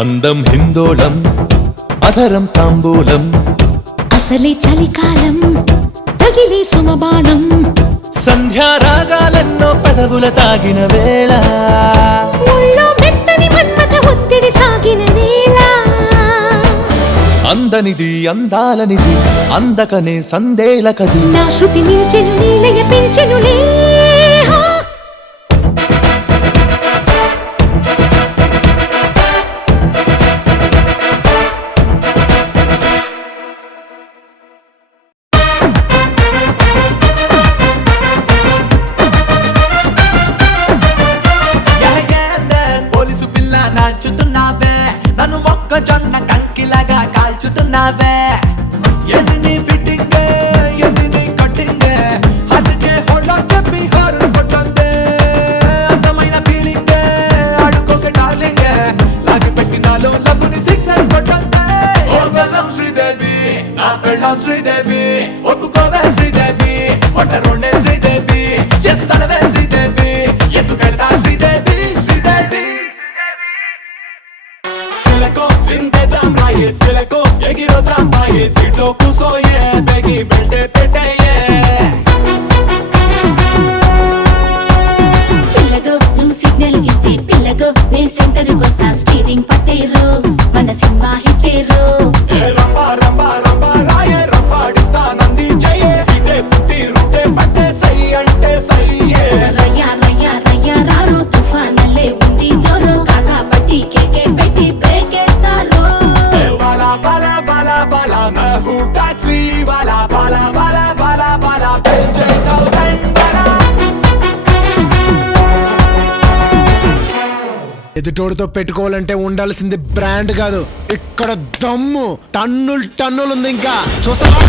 అందం హిందోళం అధరం తాంబూలం అసలే చలికాలం తగిలే సుమబాణం సంధ్యారాగాలెన్నో పెదవుల తాగిన వేళ ముళ్ళో మెత్తని మన్మథ ఒత్తిడి సాగిన వేళ అందనిది అందాలనిది అందకనే సందేలకది నా శృతి మించెను నీలయ పెంచెనులే నన్ను మొక్కజొన్న కంకిలాగా కాల్చుతున్నావే ఎదిని ఫిట్టింగ్ ఎదిని కట్టింగ్ అందుకే హోళ్ళో చెప్పి హారు కొట్టొద్దే అందమైన ఫీలింగ్ అడుకోక డార్లింగ్ లాగి పెట్టినాలో లబ్బుని సిక్సర్ కొట్టొద్దే ఓ బెల్లం శ్రీదేవి నా పెళ్ళం శ్రీదేవి ఒప్పుకోవే శ్రీదేవి ఒట్టరుండే శ్రీదేవి ఎస్ అనవే శ్రీదేవి ఎందుకెళ్తా శ్రీదేవి శ్రీదేవి సిలకో ఎగిరో తాంబాయి సీట్లో కూసోయే బెగి బెల్టే పెట్టేయే పిల్లగో నువ్వు సిగ్నల్ ఇస్తే పిల్లగో నీ సెంటర్ వస్తా స్టీరింగ్ పట్టేరు మన సినిమా హిట్టేరు రంపా రంపా రంపా రాయే రంపాడిస్తా నంది చెయ్యే ఇదే పుట్టి రూటే పట్టే సై అంటే సయ్యే రయ్యా రయ్యా రయ్యా రారు తుఫానల్లే ఉంది జోరు కాకా పట్టి కేకే పెట్టి బ్రేక్ వేస్తారు బాలా బాలా బాలా బాలా मैं हूँ टैक्सी वाला बाला बाला बाला बाला पेंचे 1000 बाला ఎదుటోడితో పెట్టుకోవాలంటే ఉండాల్సింది బ్రాండ్ కాదు ఇక్కడ దమ్ము టన్నులు టన్నులు ఉంది ఇంకా చూస్తావా